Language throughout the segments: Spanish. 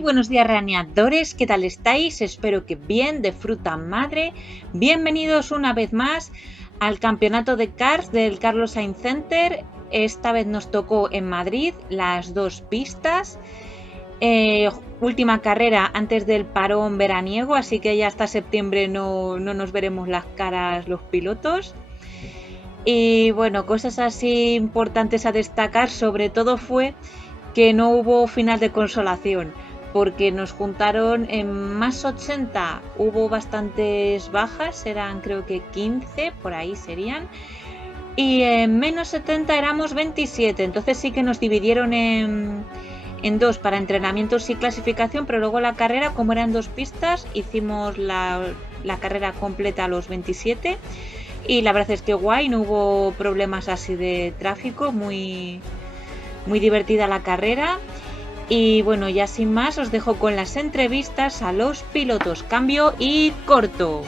Muy buenos días, raneadores, ¿qué tal estáis? Espero que bien, de fruta madre. Bienvenidos una vez más al campeonato de karts del Carlos Sainz Center. Esta vez nos tocó en Madrid las dos pistas. Última carrera antes del parón veraniego, así que ya hasta septiembre no nos veremos las caras los pilotos. Y bueno, cosas así importantes a destacar, sobre todo fue que no hubo final de consolación, porque nos juntaron en más 80, hubo bastantes bajas, eran creo que 15, por ahí serían, y en menos 70 éramos 27, entonces sí que nos dividieron en dos para entrenamientos y clasificación, pero luego la carrera, como eran dos pistas, hicimos la carrera completa a los 27, y la verdad es que guay, no hubo problemas así de tráfico, muy divertida la carrera. Y bueno, ya sin más os dejo con las entrevistas a los pilotos. Cambio y corto.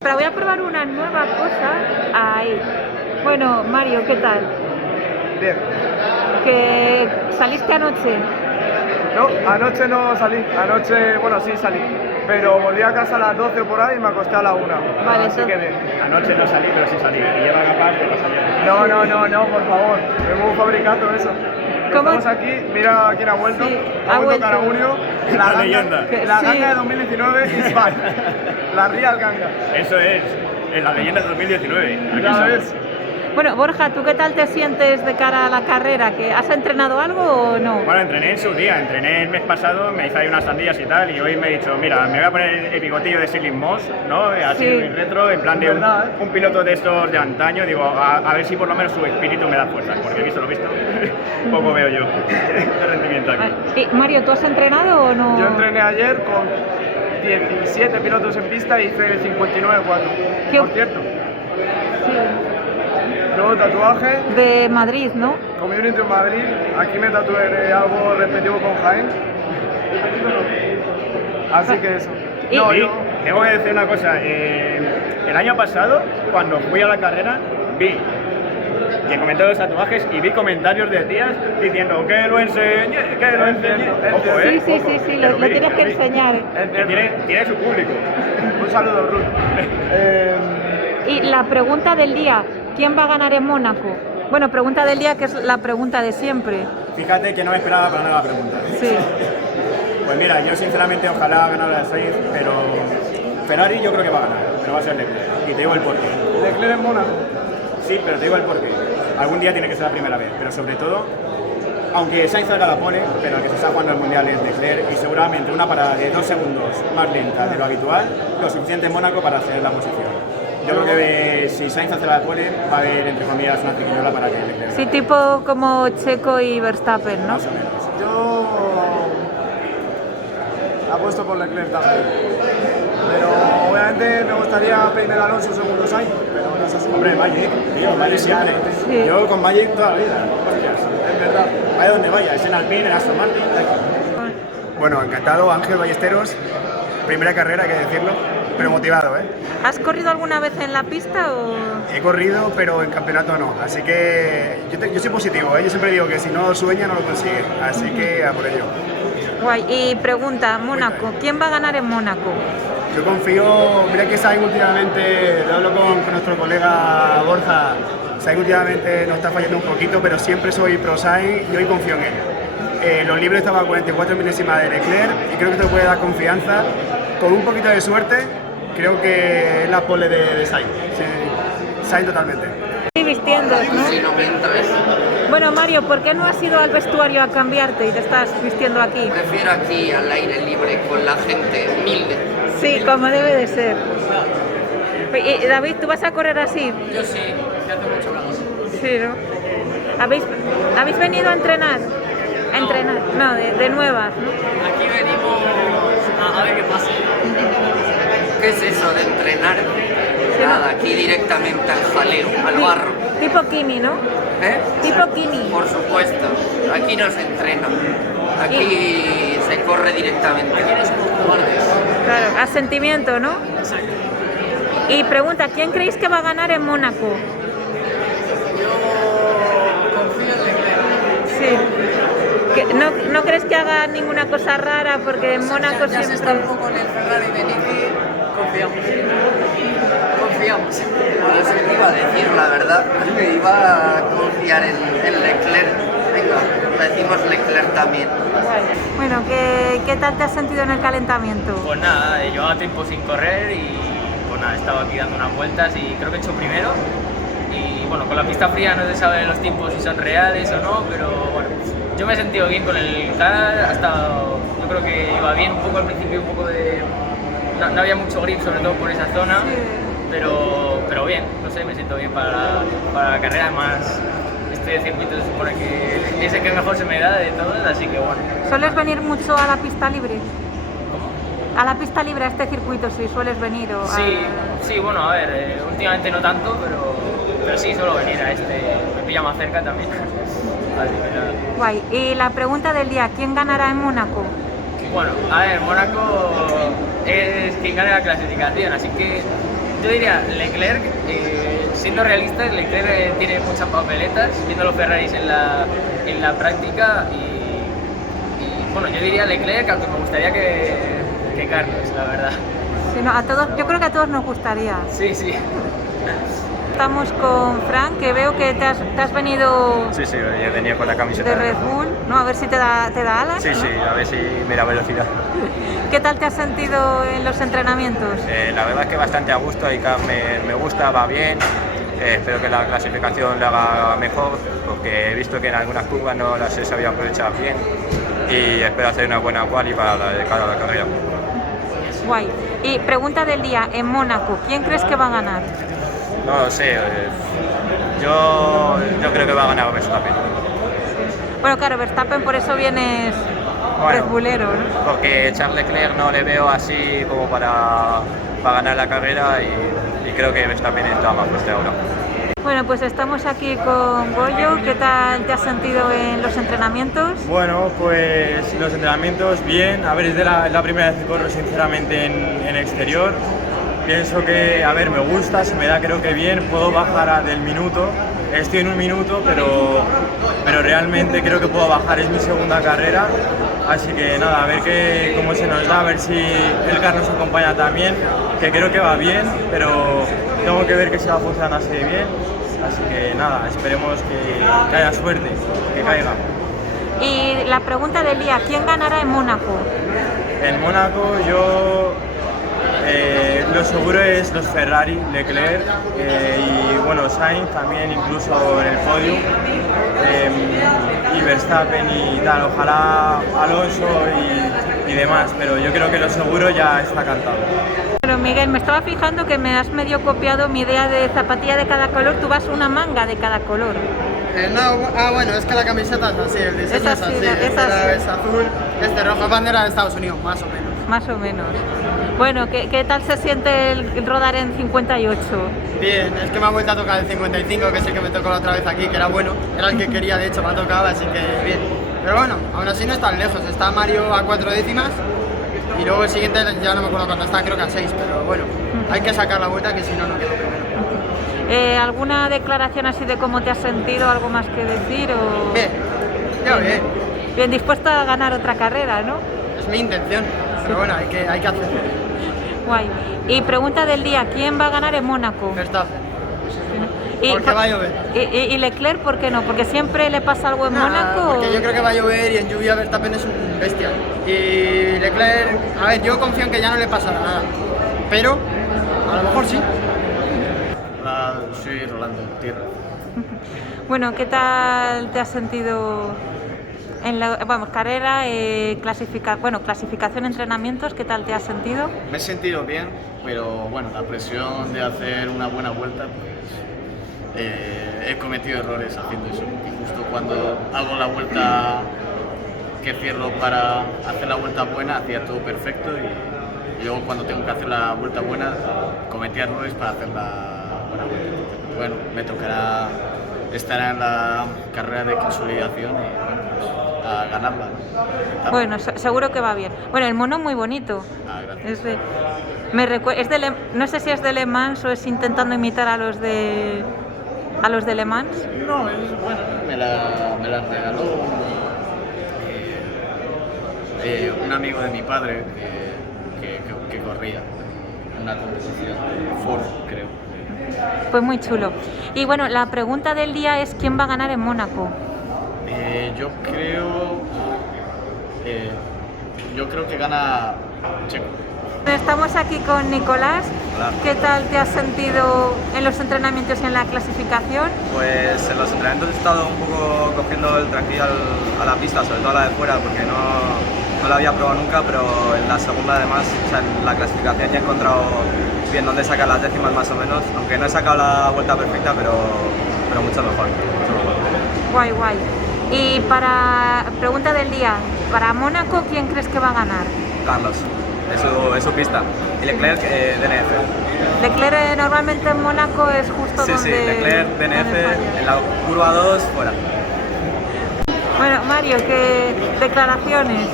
Pero voy a probar una nueva cosa. Ahí. Bueno, Mario, ¿qué tal? Bien. ¿Que saliste anoche? No, anoche no salí. Anoche, bueno, sí salí. Pero volví a casa a las 12 por ahí y me acosté a la 1. Vale, así que bien. Anoche no salí, pero sí salí. Y lleva capaz de pasar. No, por favor. Me un fabricato eso. ¿Cómo? Estamos aquí, mira quién ha vuelto. Sí, ha ha vuelto vuelto. Caraunio. La leyenda. La Sí. ganga de 2019 is back. La real ganga. Eso es la leyenda de 2019. Aquí Ya estamos. ves. Bueno, Borja, ¿tú qué tal te sientes de cara a la carrera? ¿Que has entrenado algo o no? Bueno, entrené en su día. Entrené el mes pasado, me hice ahí unas sandías y tal. Y hoy me he dicho, mira, me voy a poner el bigotillo de Silly Moss, ¿no? Así Sí. retro, en plan de ¿Verdad, un piloto de estos de antaño. Digo, a ver si por lo menos su espíritu me da fuerza. Porque he visto lo visto, poco veo yo de rendimiento aquí. Y, Mario, ¿tú has entrenado o no? Yo entrené ayer con 17 pilotos en pista y hice 59-4. ¿Qué? Por cierto. Sí. Luego tatuaje. De Madrid, ¿no? Community en Madrid, aquí me tatué algo respectivo con Jaén. Así que eso. Y- No, Y yo. tengo que decir una cosa, el año pasado, cuando fui a la carrera, vi que comenté los tatuajes y vi comentarios de tías diciendo que lo enseñe, que lo enseñe. Ojo, Sí, sí, ojo, sí, sí, que lo vi, tienes que vi. enseñar. Que tiene su público. Un saludo, Ruth. Y la pregunta del día, ¿quién va a ganar en Mónaco? Bueno, pregunta del día que es la pregunta de siempre. Fíjate que no me esperaba para nada la pregunta. Sí. Pues mira, yo sinceramente ojalá ganara el Sainz, pero Ferrari yo creo que va a ganar, pero va a ser Leclerc. Y te digo el porqué. Leclerc en Mónaco. Sí, pero te digo el porqué. Algún día tiene que ser la primera vez, pero sobre todo, aunque Sainz haga la pole, pero el que se está jugando el mundial es Leclerc y seguramente una parada de 2 segundos más lenta de lo habitual, lo suficiente en Mónaco para hacer la posición. Yo creo que si Sainz hace la pole, va a haber, entre comillas, una triquiñola para que Leclerc. Sí, tipo como Checo y Verstappen, ¿no? Más o menos. Yo apuesto por Leclerc también. Pero obviamente me gustaría pedirle a Alonso segundo Sainz, pero no es así. Hombre, Magic, tío, Magic siempre. Sí. Yo con Magic toda la vida. Hostias. Es verdad. Vaya donde vaya, es en Alpine, en Aston Martin. Bueno, encantado, Ángel Ballesteros. Primera carrera, hay que decirlo, pero motivado, ¿eh? ¿Has corrido alguna vez en la pista o...? He corrido, pero en campeonato no. Así que yo soy positivo, ¿eh? Yo siempre digo que si no sueña, no lo consigue. Así que a por ello. Guay. Y pregunta, Mónaco, ¿quién va a ganar en Mónaco? Yo confío, mira que Sainz últimamente, lo hablo con nuestro colega Borja, Sainz últimamente nos está fallando un poquito, pero siempre soy pro Sainz y hoy confío en él. Los libros estaban a 44 milésimas de Leclerc y creo que esto puede dar confianza. Con un poquito de suerte, creo que es la pole de Sainz. Sí, Sainz totalmente. Sí, vistiendo, ¿no? Sí, 90, ¿ves? Bueno, Mario, ¿por qué no has ido al vestuario a cambiarte y te estás vistiendo aquí? Prefiero aquí al aire libre con la gente humilde. Sí, como debe de ser. Y David, ¿tú vas a correr así? Yo sí, que hace mucho calor. Sí, ¿no? ¿Habéis venido a entrenar? A entrenar, no, de nuevas, ¿no? Aquí venimos a ver qué pasa. ¿Qué es eso de entrenar? Nada, aquí directamente al jaleo, al barro. Tipo Kimi, ¿no? ¿Eh? Tipo Kimi. Por supuesto, aquí no se entrena. Aquí se corre directamente. Aquí no somos cobardes. Claro, a sentimiento, ¿no? Exacto. Y pregunta, ¿quién creéis que va a ganar en Mónaco? Yo confío en Leclerc. Sí. ¿No crees que haga ninguna cosa rara? Porque en Mónaco ya se está un poco en el Ferrari de Niki. Confiamos. Bueno, es que te iba a decir la verdad, que iba a confiar en Leclerc. Venga, decimos Leclerc también. Bueno, ¿qué tal te has sentido en el calentamiento? Pues nada, llevaba tiempo sin correr y pues nada, estaba aquí dando unas vueltas y creo que he hecho primero. Y bueno, con la pista fría no se sabe los tiempos si son reales o no, pero bueno, yo me he sentido bien con el car, yo creo que iba bien un poco al principio, un poco de... No había mucho grip, sobre todo por esa zona, pero bien, no sé, me siento bien para la carrera, además este circuito se supone que es el que mejor se me da de todos, así que bueno. ¿Sueles venir mucho a la pista libre? ¿A la pista libre, a este circuito, si sueles venir? Sí, bueno, a ver, últimamente no tanto, pero sí suelo venir a este, me pilla más cerca también. Así que nada. Guay. Y la pregunta del día, ¿quién ganará en Mónaco? Bueno, a ver, Mónaco es quien gana la clasificación, así que yo diría Leclerc, siendo realistas, Leclerc tiene muchas papeletas, viendo los Ferraris en la práctica y bueno, yo diría Leclerc, aunque me gustaría que Carlos, la verdad. Sí, no, yo creo que a todos nos gustaría. Sí. Estamos con Frank, que veo que te has venido Sí, he venido con la camiseta de Red Bull, ¿no? A ver si te da alas. Sí, ¿no? a ver si me da velocidad. ¿Qué tal te has sentido en los entrenamientos? La verdad es que bastante a gusto, me gusta, va bien. Espero que la clasificación la haga mejor, porque he visto que en algunas curvas no las he sabido aprovechar bien y espero hacer una buena quali para la de cara a la carrera. Guay. Y pregunta del día, en Mónaco, ¿quién crees que va a ganar? No lo sé, yo creo que va a ganar Verstappen. Bueno, claro, Verstappen, por eso vienes Red Bullero, ¿no? Porque Charles Leclerc no le veo así como para ganar la carrera y creo que Verstappen está más fuerte ahora. Bueno, pues estamos aquí con Goyo. ¿Qué tal te has sentido en los entrenamientos? Bueno, pues los entrenamientos bien. A ver, es la primera vez que corro sinceramente en exterior. Pienso que, a ver, me gusta, se me da creo que bien, puedo bajar del minuto. Estoy en un minuto, pero realmente creo que puedo bajar, es mi segunda carrera. Así que nada, a ver cómo se nos da, a ver si el carro nos acompaña también, que creo que va bien, pero tengo que ver que se va funcionando así de bien. Así que nada, esperemos que haya suerte, que caiga. Y la pregunta del día, ¿quién ganará en Mónaco? En Mónaco lo seguro es los Ferrari, Leclerc y bueno, Sainz también incluso en el podio y Verstappen y tal, ojalá Alonso y demás, pero yo creo que lo seguro ya está cantado. Pero Miguel, me estaba fijando que me has medio copiado mi idea de zapatilla de cada color, tú vas una manga de cada color. Bueno, es que la camiseta es así, el diseño es así, es azul, rojo, bandera de Estados Unidos, más o menos. Más o menos. Bueno, ¿qué tal se siente el rodar en 58? Bien, es que me ha vuelto a tocar el 55, que es el que me tocó la otra vez aquí, que era bueno, era el que quería, de hecho me ha tocado, así que bien. Pero bueno, aún así no es tan lejos, está Mario a 4 décimas y luego el siguiente ya no me acuerdo cuánto está, creo que a 6, pero bueno, hay que sacar la vuelta que si no, no quedo primero. ¿Alguna declaración así de cómo te has sentido, algo más que decir? O... Bien, yo bien. Bien dispuesto a ganar otra carrera, ¿no? Es mi intención, pero bueno, hay que hacerlo. Guay. Y pregunta del día, ¿quién va a ganar en Mónaco? Verstappen. Porque va a llover. ¿Y Leclerc por qué no? ¿Porque siempre le pasa algo en Mónaco? Porque yo creo que va a llover y en lluvia Verstappen es un bestia. Y Leclerc, a ver, yo confío en que ya no le pasará nada, pero a lo mejor sí. Hola, soy Rolando Tierra. Bueno, ¿qué tal te has sentido en la carrera, clasificación, entrenamientos? ¿Qué tal te has sentido? Me he sentido bien, pero bueno, la presión de hacer una buena vuelta, pues he cometido errores haciendo eso. Y justo cuando hago la vuelta que cierro para hacer la vuelta buena, hacía todo perfecto y luego cuando tengo que hacer la vuelta buena, cometí errores para hacer la buena vuelta. Bueno, me tocará estar en la carrera de consolidación y bueno, pues, a ganarla, ¿no? Bueno, seguro que va bien. Bueno, el mono muy bonito. Gracias. No sé si es de Le Mans o es intentando imitar a los de Le Mans. No, es bueno, me la regaló un amigo de mi padre que corría una competición, Ford, creo. Pues muy chulo. Y bueno, la pregunta del día es ¿quién va a ganar en Mónaco? Yo creo que gana Checo. Estamos aquí con Nicolás. Hola. ¿Qué tal te has sentido en los entrenamientos y en la clasificación? Pues en los entrenamientos he estado un poco cogiendo el tranquilo a la pista, sobre todo a la de fuera, porque no la había probado nunca, pero en la segunda además, o sea, en la clasificación ya he encontrado bien dónde sacar las décimas más o menos, aunque no he sacado la vuelta perfecta, pero mucho mejor. Guay, guay. Y para pregunta del día, para Mónaco, ¿quién crees que va a ganar? Carlos, es su pista. Y Leclerc, DNF. Leclerc normalmente en Mónaco es justo Sí, donde... sí, Leclerc, DNF, en la curva 2, fuera. Bueno, Mario, ¿qué declaraciones?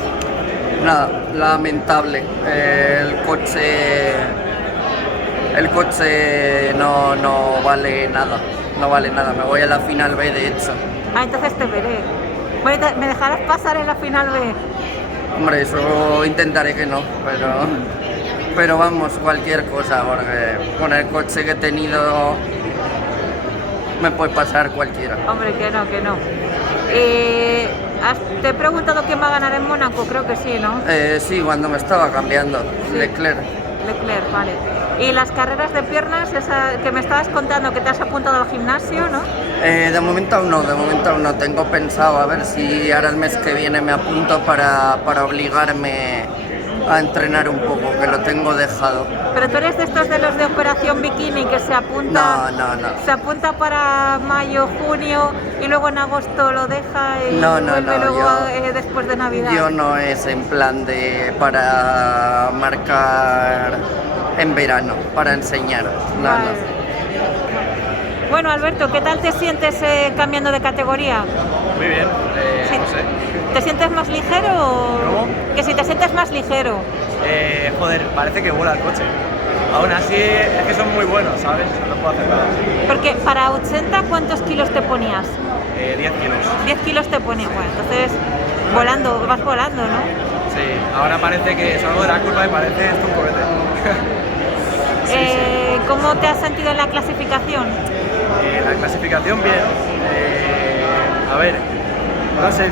Nada, lamentable. El coche no vale nada. No vale nada. Me voy a la final B, de hecho. Ah, entonces te veré. Bueno, ¿me dejarás pasar en la final B? Hombre, eso intentaré que no, pero vamos, cualquier cosa, porque con el coche que he tenido me puede pasar cualquiera. Hombre, que no. ¿Te he preguntado quién va a ganar en Mónaco? Creo que sí, ¿no? Sí, cuando me estaba cambiando, Sí. Leclerc. Leclerc, vale. Y las carreras de piernas, esa que me estabas contando que te has apuntado al gimnasio, ¿no? De momento aún no, tengo pensado a ver si ahora el mes que viene me apunto para obligarme a entrenar un poco, que lo tengo dejado. Pero tú eres de estos de los de Operación Bikini que se apunta... No. Se apunta para mayo, junio y luego en agosto lo deja y vuelve luego después de Navidad. Yo no es en plan para marcar en verano, para enseñar. No. Bueno, Alberto, ¿qué tal te sientes cambiando de categoría? Muy bien, Sí. no sé. ¿Te sientes más ligero o...? ¿Cómo? Que si te sientes más ligero. Joder, parece que vuela el coche. Aún así, es que son muy buenos, ¿sabes? No puedo hacer nada. Porque para 80, ¿cuántos kilos te ponías? 10 kilos. 10 kilos te ponías. Bueno, entonces vas volando, ¿no? Sí, ahora parece que salgo de la curva y parece esto un cohete. ¿Cómo te has sentido en la clasificación? La clasificación bien. A ver, no sé,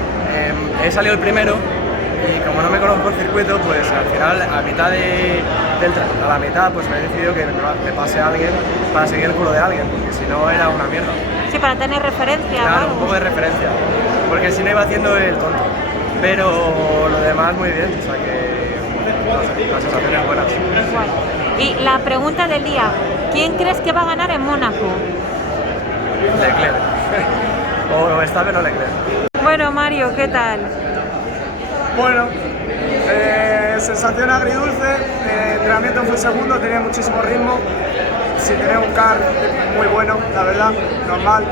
he salido el primero y como no me conozco el circuito, pues al final a la mitad pues me he decidido que me pase a alguien para seguir el culo de alguien, porque si no era una mierda. Sí, para tener referencia. Claro, ¿no? un poco de referencia, porque si no iba haciendo el tonto. Pero lo demás muy bien, o sea que no sé, las sensaciones buenas. Guay. Y la pregunta del día, ¿quién crees que va a ganar en Mónaco? Leclerc. O Verstappen o Leclerc. Bueno, Mario, ¿qué tal? Bueno, sensación agridulce, el entrenamiento fue segundo, tenía muchísimo ritmo, sin tener un car muy bueno, la verdad, normal.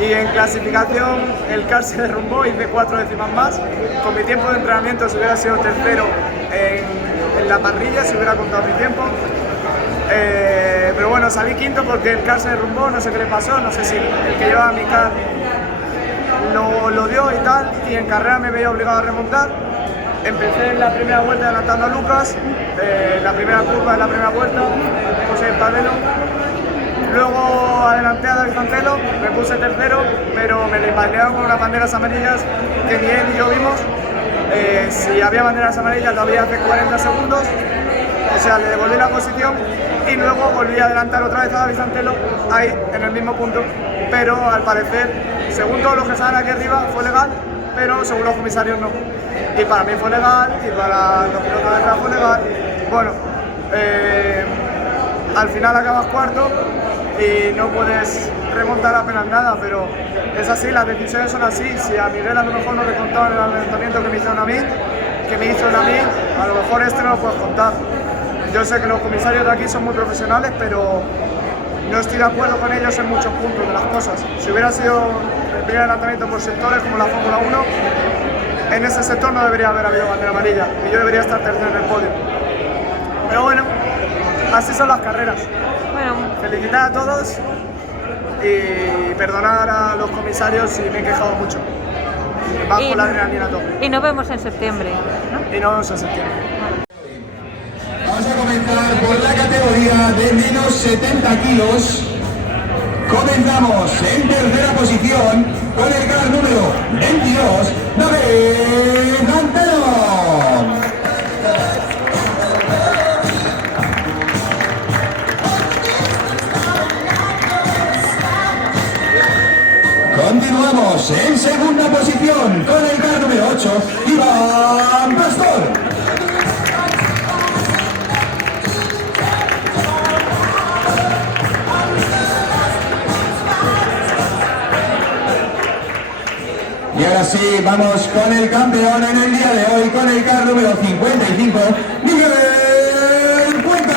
Y en clasificación el car se derrumbó, hice 4 décimas más. Con mi tiempo de entrenamiento si hubiera sido tercero en la parrilla, si hubiera contado mi tiempo. Pero bueno, salí quinto porque el car se derrumbó, no sé qué le pasó, no sé si el que llevaba mi car lo dio y tal, y en carrera me veía obligado a remontar. Empecé en la primera vuelta adelantando a Lucas, la primera curva de la primera vuelta, me puse en paralelo. Luego adelanté a David Cancelo, me puse tercero, pero me bailearon con unas banderas amarillas que ni él ni yo vimos. Si había banderas amarillas lo había hace 40 segundos. o sea, le devolví la posición y luego volví a adelantar otra vez a David Santelo, ahí, en el mismo punto, pero al parecer, según todos los que estaban aquí arriba, fue legal, pero según los comisarios no. Y para mí fue legal, y para los pilotos de atrás fue legal. Bueno, al final acabas cuarto y no puedes remontar apenas nada, pero es así, las decisiones son así. Si a Miguel a lo mejor no le contaban el adelantamiento que me hicieron a mí, a lo mejor este no lo puedes contar. Yo sé que los comisarios de aquí son muy profesionales, pero no estoy de acuerdo con ellos en muchos puntos de las cosas. Si hubiera sido el primer adelantamiento por sectores como la Fórmula 1, en ese sector no debería haber habido bandera amarilla y yo debería estar tercero en el podio. Pero bueno, así son las carreras. Bueno, felicitar a todos y perdonar a los comisarios si me he quejado mucho. Vas con la adrenalina a tope. Y nos vemos en septiembre, ¿no? Y nos vemos en septiembre. Vamos a comenzar por la categoría de menos 70 kilos. Comenzamos en tercera posición con el car número 22, David Santelo. Continuamos en segunda posición con el car número 8, Iván Pastor. Y ahora sí, vamos con el campeón en el día de hoy, con el car número 55, Miguel Cuenca.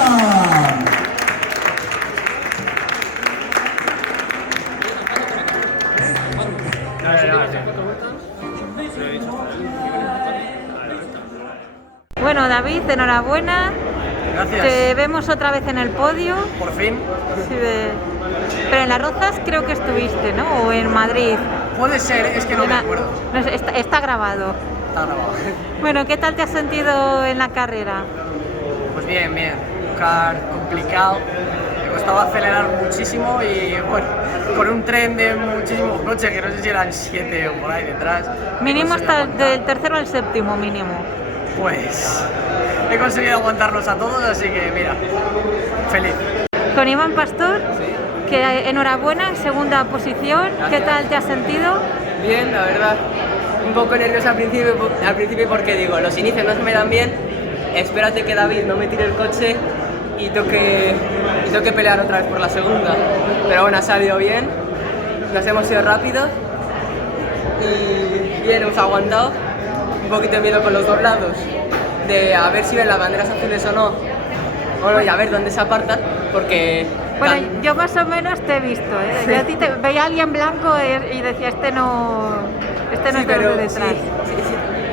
Bueno, David, enhorabuena. Gracias. Te vemos otra vez en el podio. Por fin. Sí, pero en Las Rozas creo que estuviste, ¿no? O en Madrid. Puede ser, es que no me acuerdo. No, está grabado. Está grabado. Bueno, ¿qué tal te has sentido en la carrera? Pues bien, bien. Un car complicado. Me costaba acelerar muchísimo y bueno, con un tren de muchísimos coches, que no sé si eran 7 o por ahí detrás. Mínimo hasta del tercero al séptimo, mínimo. Pues he conseguido aguantarlos a todos, así que mira, feliz. Con Iván Pastor, que enhorabuena, segunda posición. Gracias. ¿Qué tal te has sentido? Bien, la verdad. Un poco nervioso al principio porque digo, los inicios no se me dan bien. Espérate que David no me tire el coche y toque pelear otra vez por la segunda. Pero bueno, ha salido bien. Nos hemos ido rápidos y bien, hemos aguantado. Un poquito de miedo con los doblados, de a ver si ven las banderas azules o no. Bueno, y a ver dónde se apartan, porque... Bueno, yo más o menos te he visto, ¿eh? Sí. Yo a ti te veía a alguien blanco y decía, este no Sí, es el pero de detrás.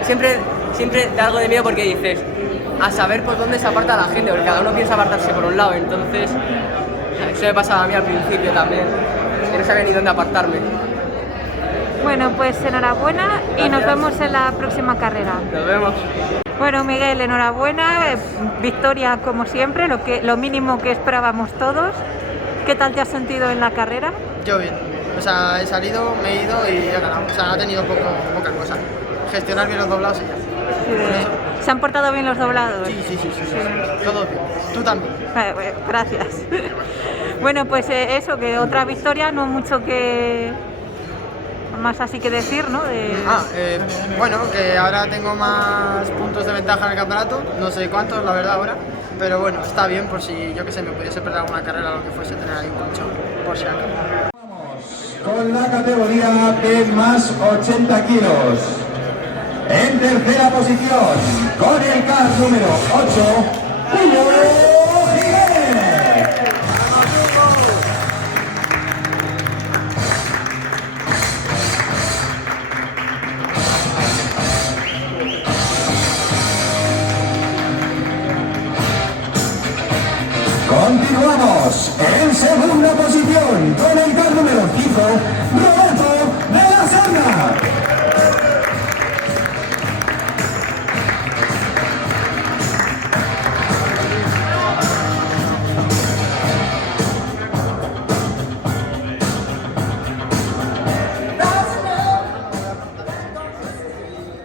sí. Siempre da algo de miedo porque dices, a saber por dónde se aparta la gente, porque cada uno piensa apartarse por un lado, entonces eso me pasaba a mí al principio también, yo no sabía ni dónde apartarme. Bueno, pues enhorabuena y nos vemos en la próxima carrera. Nos vemos. Bueno, Miguel, enhorabuena, victoria como siempre, lo mínimo que esperábamos todos. ¿Qué tal te has sentido en la carrera? Yo bien. O sea, he salido, me he ido y he ganado. O sea, ha tenido poca cosa. Gestionar bien los doblados y ya. Sí. ¿Se han portado bien los doblados? Sí. Todo bien. Tú también. Gracias. Bueno, pues eso, que otra victoria, no mucho que... más así que decir, ¿no? Bueno, que ahora tengo más puntos de ventaja en el campeonato, no sé cuántos, la verdad, ahora, pero bueno, está bien por si, yo que sé, me pudiese perder alguna carrera o lo que fuese, tener ahí un colchón, por si acaso. Con la categoría de más 80 kilos. En tercera posición, con el car número 8, Julio Jiménez. Continuamos en segunda posición con el car número 5, Roberto de la Serna.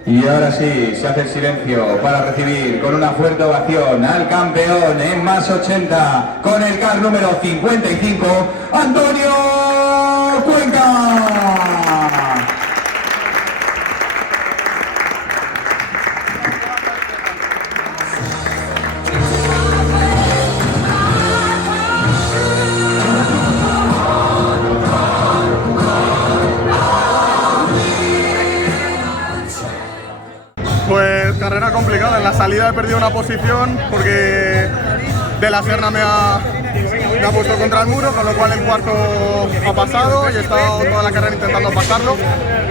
Y ahora sí, se hace el silencio para recibir con una fuerte ovación al campeón en más 80 con el CAR número 55, Antonio Cuenca. Pues carrera complicada, en la salida he perdido una posición porque De la Serna me ha puesto contra el muro, con lo cual el cuarto ha pasado y he estado toda la carrera intentando pasarlo.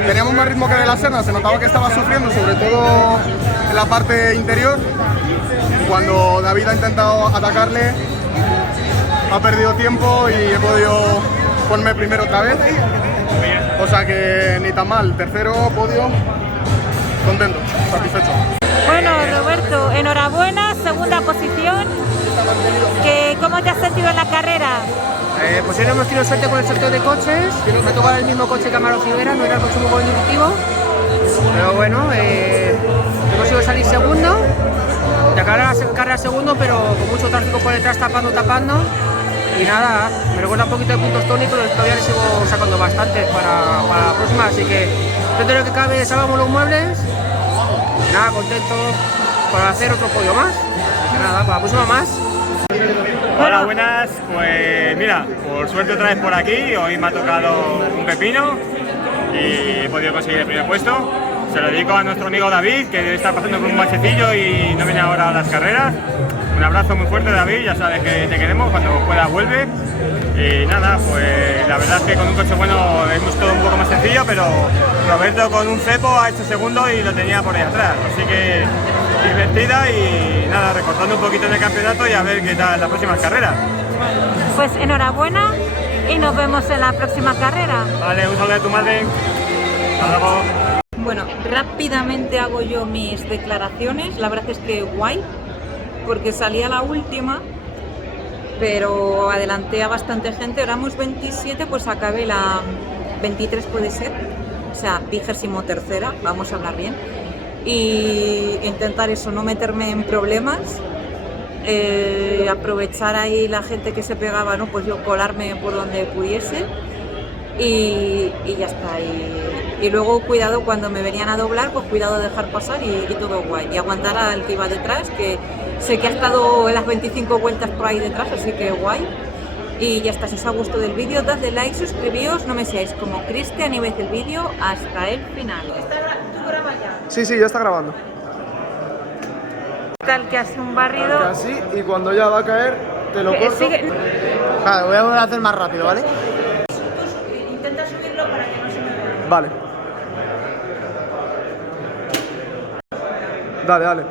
Teníamos más ritmo que De la Serna, se notaba que estaba sufriendo, sobre todo en la parte interior. Cuando David ha intentado atacarle, ha perdido tiempo y he podido ponerme primero otra vez. O sea que ni tan mal, tercero podio. Contento, satisfecho. Bueno, Roberto, enhorabuena, segunda posición. ¿Cómo te has sentido en la carrera? Pues hoy no hemos tenido suerte con el sorteo de coches. Me ha tocado el mismo coche que Amaro Figuera, no era el coche muy competitivo. Pero bueno, hemos conseguido salir segundo. De carrera segundo, pero con mucho tráfico por detrás, tapando. Y nada, me recuerda un poquito de puntos tónicos, pero todavía les sigo sacando bastantes para la próxima. Así que dentro de lo que cabe, salvamos los muebles. Nada, contento para hacer otro podio más. Así que nada, para la próxima más. Hola, buenas. Pues mira, por suerte otra vez por aquí. Hoy me ha tocado un pepino y he podido conseguir el primer puesto. Se lo dedico a nuestro amigo David, que debe estar pasando por un bachecillo y no viene ahora a las carreras. Un abrazo muy fuerte, David, ya sabes que te queremos, cuando pueda vuelve. Y nada, pues la verdad es que con un coche bueno hemos todo un poco más sencillo, pero Roberto con un cepo ha hecho segundo y lo tenía por ahí atrás. Así que divertida y nada, recortando un poquito en el campeonato y a ver qué tal las próximas carreras. Pues enhorabuena y nos vemos en la próxima carrera. Vale, un saludo a tu madre. Hasta luego. Bueno, rápidamente hago yo mis declaraciones. La verdad es que guay, porque salí a la última, pero adelanté a bastante gente. Éramos 27, pues acabé la 23 puede ser, o sea, 23ª, vamos a hablar bien. Y intentar eso, no meterme en problemas, aprovechar ahí la gente que se pegaba, ¿no? Pues yo colarme por donde pudiese y ya está. Y luego cuidado cuando me venían a doblar, pues cuidado de dejar pasar y todo guay. Y aguantar al que iba detrás, que sé que ha estado en las 25 vueltas por ahí detrás, así que guay. Y ya está, si os ha gustado el vídeo, dadle like, suscribíos, no me seáis como Cristian y veis el vídeo hasta el final. ¿Tú grabas ya? Sí, ya está grabando. Tal que hace un barrido. Así, y cuando ya va a caer, te lo corto. Vale, voy a hacer más rápido, ¿vale? Intenta subirlo para que no se me vea. Vale. Dale.